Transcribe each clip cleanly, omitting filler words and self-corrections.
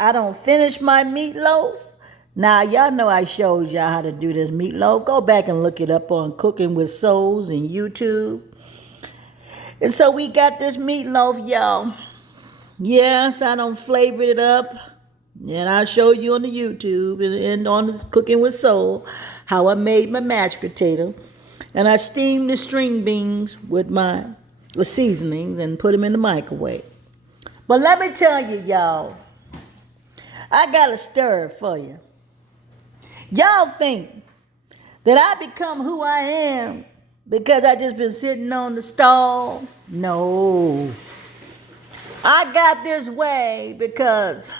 I don't finish my meatloaf. Now, y'all know I showed y'all how to do this meatloaf. Go back and look it up on Cooking with Souls and YouTube. And so we got this meatloaf, y'all. Yes, I don't flavor it up. And I'll show you on the YouTube and on this Cooking with Soul how I made my mashed potato. And I steamed the string beans with my seasonings and put them in the microwave. But let me tell you, y'all, I got a stir for you. Y'all think that I become who I am because I just been sitting on the stall? No. I got this way because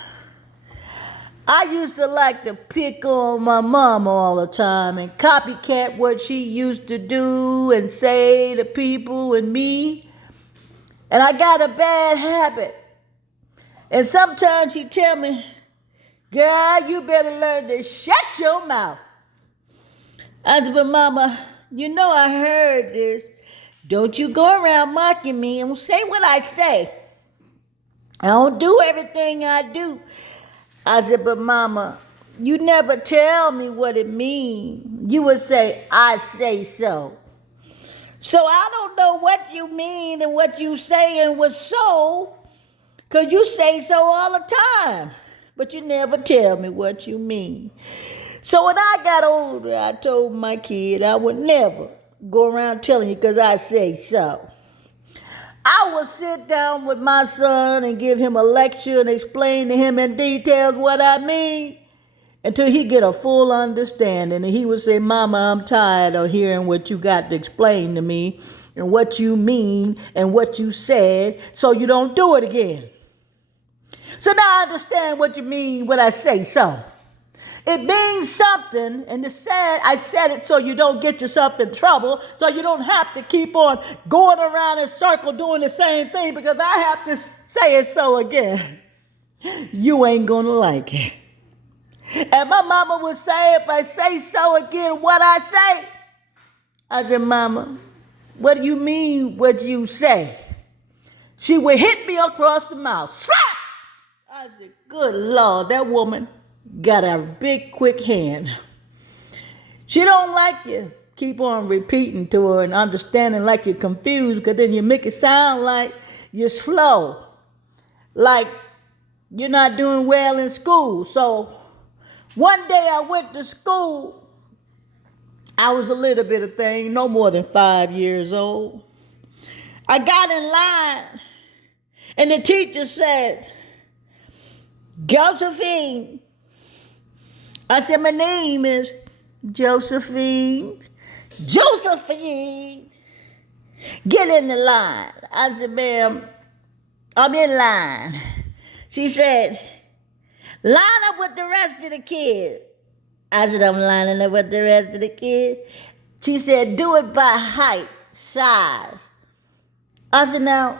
I used to like to pick on my mom all the time and copycat what she used to do and say to people and me. And I got a bad habit. And sometimes she tell me, girl, you better learn to shut your mouth. I said, but mama, you know I heard this. Don't you go around mocking me and say what I say. I don't do everything I do. I said, but mama, you never tell me what it means. You would say, I say so. So I don't know what you mean and what you saying was so, because you say so all the time. But you never tell me what you mean. So when I got older, I told my kid I would never go around telling you because I say so. I would sit down with my son and give him a lecture and explain to him in details what I mean until he get a full understanding. And he would say, Mama, I'm tired of hearing what you got to explain to me and what you mean and what you said, so you don't do it again. So now I understand what you mean when I say so. It means something, and I said it so you don't get yourself in trouble, so you don't have to keep on going around in a circle doing the same thing because I have to say it so again. You ain't gonna like it. And my mama would say, if I say so again, what I say? I said, Mama, what do you mean what you say? She would hit me across the mouth. Slap! I said, good Lord, that woman got a big, quick hand. She don't like you keep on repeating to her and understanding like you're confused, because then you make it sound like you're slow, like you're not doing well in school. So one day I went to school. I was a little bit of thing, no more than 5 years old. I got in line, and the teacher said, Josephine. I said, my name is Josephine. Josephine, get in the line. I said, ma'am, I'm in line. She said, line up with the rest of the kids. I said, I'm lining up with the rest of the kids. She said, do it by height, size. I said, now,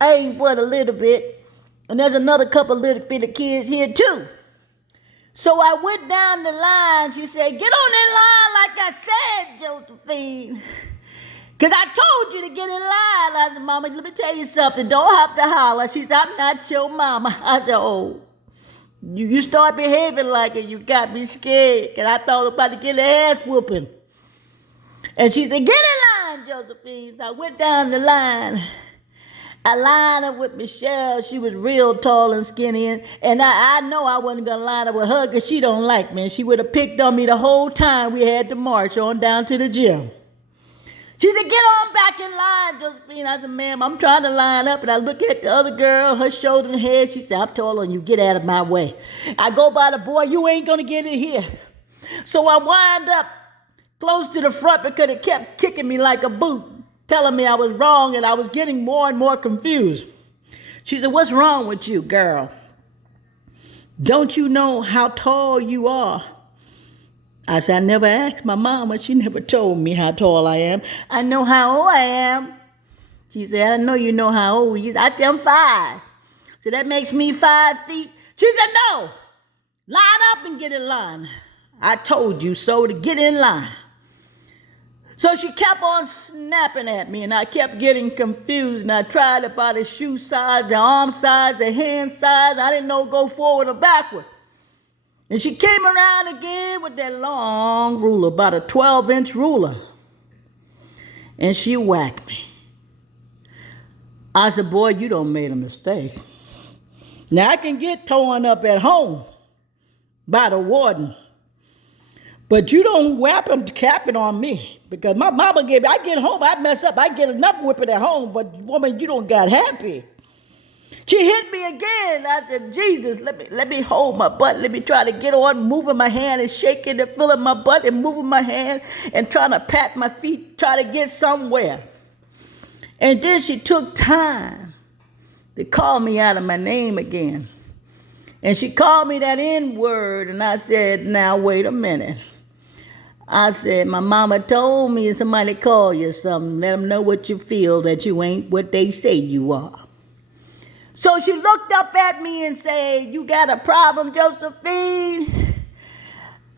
I ain't but a little bit, and there's another couple little bit of kids here too. So I went down the line. She said, get on in line like I said, Josephine. Because I told you to get in line. I said, Mama, let me tell you something. Don't have to holler. She said, I'm not your mama. I said, oh, you start behaving like it. You got me scared. And I thought I was about to get an ass whooping. And she said, get in line, Josephine. So I went down the line. I lined up with Michelle. She was real tall and skinny. And I know I wasn't going to line up with her because she don't like me. And she would have picked on me the whole time we had to march on down to the gym. She said, get on back in line, Josephine. I said, ma'am, I'm trying to line up. And I look at the other girl, her shoulder and head. She said, I'm taller than you. Get out of my way. I go by the boy, you ain't going to get in here. So I wind up close to the front because it kept kicking me like a boot, telling me I was wrong, and I was getting more and more confused. She said, what's wrong with you, girl? Don't you know how tall you are? I said, I never asked my mama. She never told me how tall I am. I know how old I am. She said, I know you know how old you are. I said, I'm 5. So that makes me 5 feet. She said, no. Line up and get in line. I told you so to get in line. So she kept on snapping at me, and I kept getting confused. And I tried about the shoe size, the arm size, the hand size. I didn't know go forward or backward. And she came around again with that long ruler, about a 12-inch ruler. And she whacked me. I said, boy, you done made a mistake. Now, I can get torn up at home by the warden, but you don't whap and cap it on me. Because my mama gave me, I get home, I mess up, I get enough whipping at home, but woman, you don't got happy. She hit me again. I said, Jesus, let me hold my butt. Let me try to get on, moving my hand and shaking and feeling my butt and moving my hand and trying to pat my feet, try to get somewhere. And then she took time to call me out of my name again. And she called me that N-word, and I said, now wait a minute. I said, my mama told me somebody call you something, let them know what you feel, that you ain't what they say you are. So she looked up at me and said, you got a problem, Josephine?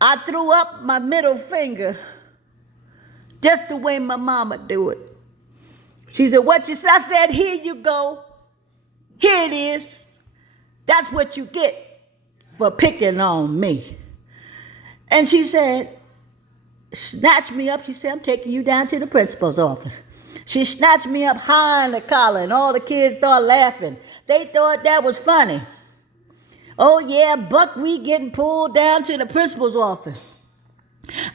I threw up my middle finger, just the way my mama do it. She said, what you say? I said, here you go. Here it is. That's what you get for picking on me. And she said, snatched me up. She said, I'm taking you down to the principal's office. She snatched me up high in the collar, and all the kids started laughing. They thought that was funny. Oh, yeah, Buck, we getting pulled down to the principal's office.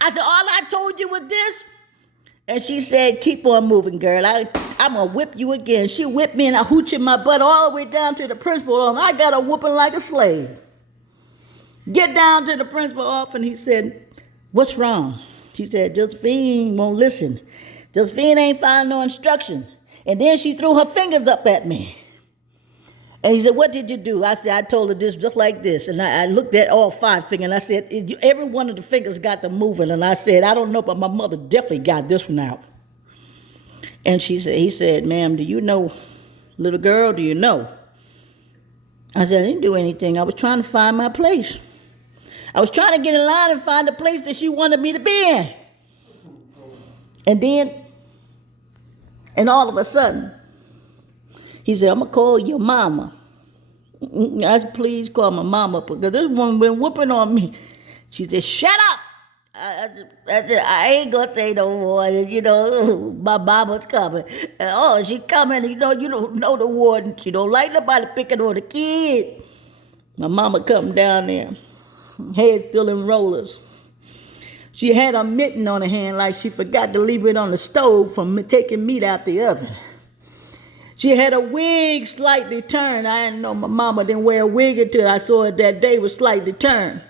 I said, all I told you was this? And she said, keep on moving, girl. I'm going to whip you again. She whipped me, and I hooching my butt all the way down to the principal's office. I got a whooping like a slave. Get down to the principal's office, and he said, what's wrong? She said, Josephine won't listen. Josephine ain't following no instruction. And then she threw her fingers up at me. And he said, what did you do? I said, I told her this just like this. And I looked at all 5 fingers, and I said, every one of the fingers got to moving. And I said, I don't know, but my mother definitely got this one out. And he said, ma'am, do you know, little girl, do you know? I said, I didn't do anything. I was trying to find my place. I was trying to get in line and find the place that she wanted me to be in. And all of a sudden, he said, I'm going to call your mama. I said, please call my mama, because this woman been whooping on me. She said, shut up. I said, I ain't going to say no more. My mama's coming. Oh, she coming. You don't know the warden. She don't like nobody picking on the kid. My mama come down there, head still in rollers. She had a mitten on her hand like she forgot to leave it on the stove from taking meat out the oven. She had a wig slightly turned. I didn't know my mama didn't wear a wig until I saw it that day was slightly turned.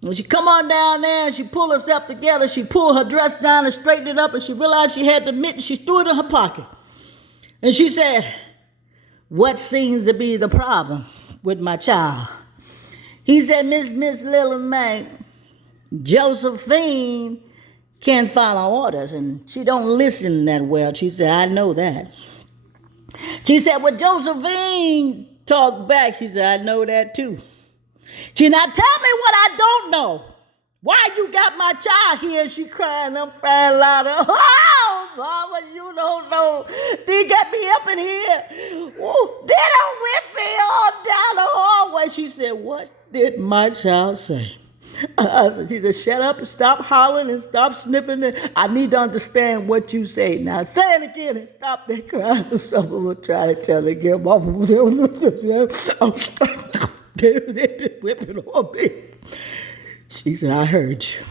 When she come on down there and she pulled herself together, she pulled her dress down and straightened it up, and she realized she had the mitten. She threw it in her pocket. And she said, what seems to be the problem with my child? He said, Miss Little Man, Josephine can't follow orders, and she don't listen that well. She said, I know that. She said, well, Josephine talked back. She said, I know that too. She now tell me what I don't know. Why you got my child here? She crying, I'm crying louder. Oh, mama, you don't know. They got me up in here. Ooh, they don't whip me all down the hallway. She said, what did my child say? She said, shut up and stop hollering and stop sniffing. I need to understand what you say. Now say it again and stop that crying. Someone will try to tell again. They're whipping on me. She said, I heard you.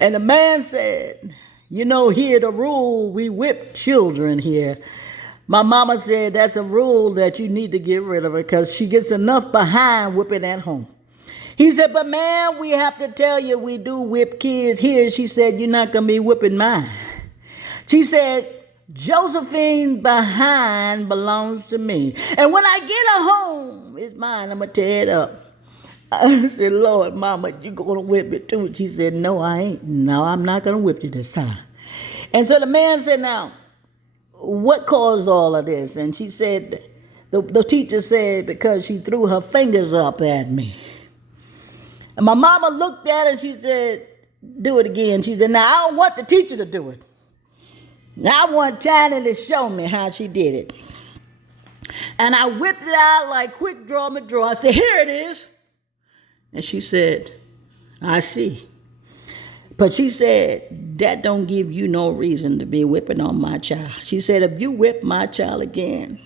And the man said, here the rule, we whip children here. My mama said that's a rule that you need to get rid of her because she gets enough behind whipping at home. He said, but man, we have to tell you we do whip kids here. She said, you're not going to be whipping mine. She said, Josephine behind belongs to me. And when I get her home, it's mine. I'm going to tear it up. I said, Lord, mama, you going to whip me too? She said, no, I ain't. No, I'm not going to whip you this time. And so the man said, now, what caused all of this? And she said, the teacher said, because she threw her fingers up at me. And my mama looked at her and she said, do it again. She said, now I don't want the teacher to do it. Now I want Tiny to show me how she did it. And I whipped it out like quick draw my draw. I said, here it is. And she said, I see. But she said, that don't give you no reason to be whipping on my child. She said, if you whip my child again,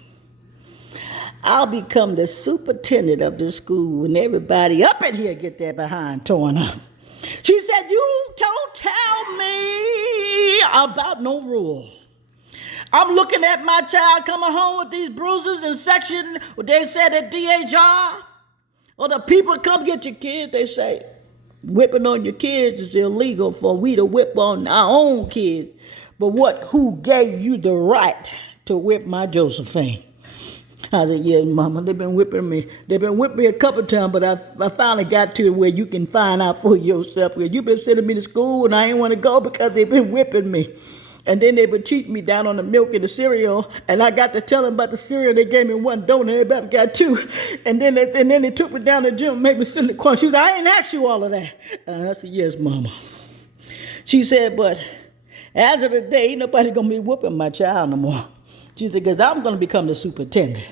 I'll become the superintendent of this school and everybody up in here get their behind torn up. She said, you don't tell me about no rule. I'm looking at my child coming home with these bruises and section, what they said at DHR. Or the people come get your kids, they say, whipping on your kids is illegal for we to whip on our own kids. But who gave you the right to whip my Josephine? I said, yes, Mama, they've been whipping me. They've been whipping me a couple times, but I finally got to where you can find out for yourself. You've been sending me to school, and I ain't want to go because they've been whipping me. And then they would cheat me down on the milk and the cereal, and I got to tell them about the cereal. They gave me one donut, they about got two. And then they took me down to the gym and made me sit in the corner. She said, I ain't asked you all of that. I said, yes, Mama. She said, but as of today, ain't nobody going to be whooping my child no more. She said, because I'm going to become the superintendent.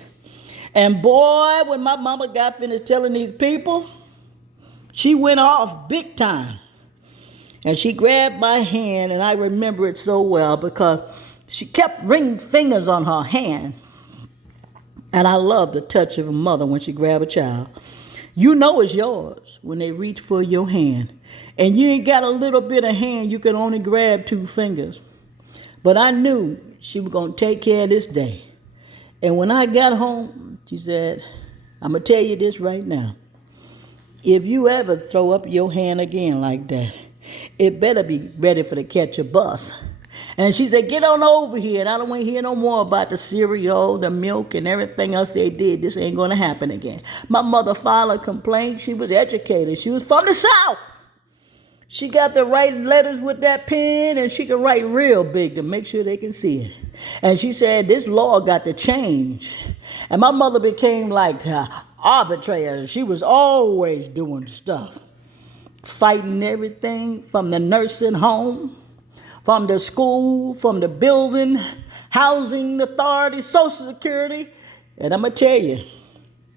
And boy, when my mama got finished telling these people, she went off big time. And she grabbed my hand, and I remember it so well because she kept ringing fingers on her hand. And I love the touch of a mother when she grabbed a child. You know it's yours when they reach for your hand. And you ain't got a little bit of hand, you can only grab 2 fingers. But I knew she was going to take care of this day. And when I got home, she said, I'm going to tell you this right now. If you ever throw up your hand again like that, it better be ready for the catch a bus. And she said, get on over here. And I don't want to hear no more about the cereal, the milk, and everything else they did. This ain't going to happen again. My mother filed a complaint. She was educated. She was from the South. She got to write letters with that pen, and she could write real big to make sure they can see it. And she said, this law got to change. And my mother became like an arbitrator. She was always doing stuff. Fighting everything from the nursing home, from the school, from the building, housing authority, Social Security. And I'm going to tell you,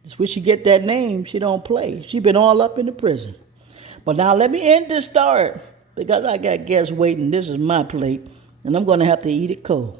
that's where she get that name. She don't play. She been all up in the prison. But now let me end this story because I got guests waiting. This is my plate, and I'm going to have to eat it cold.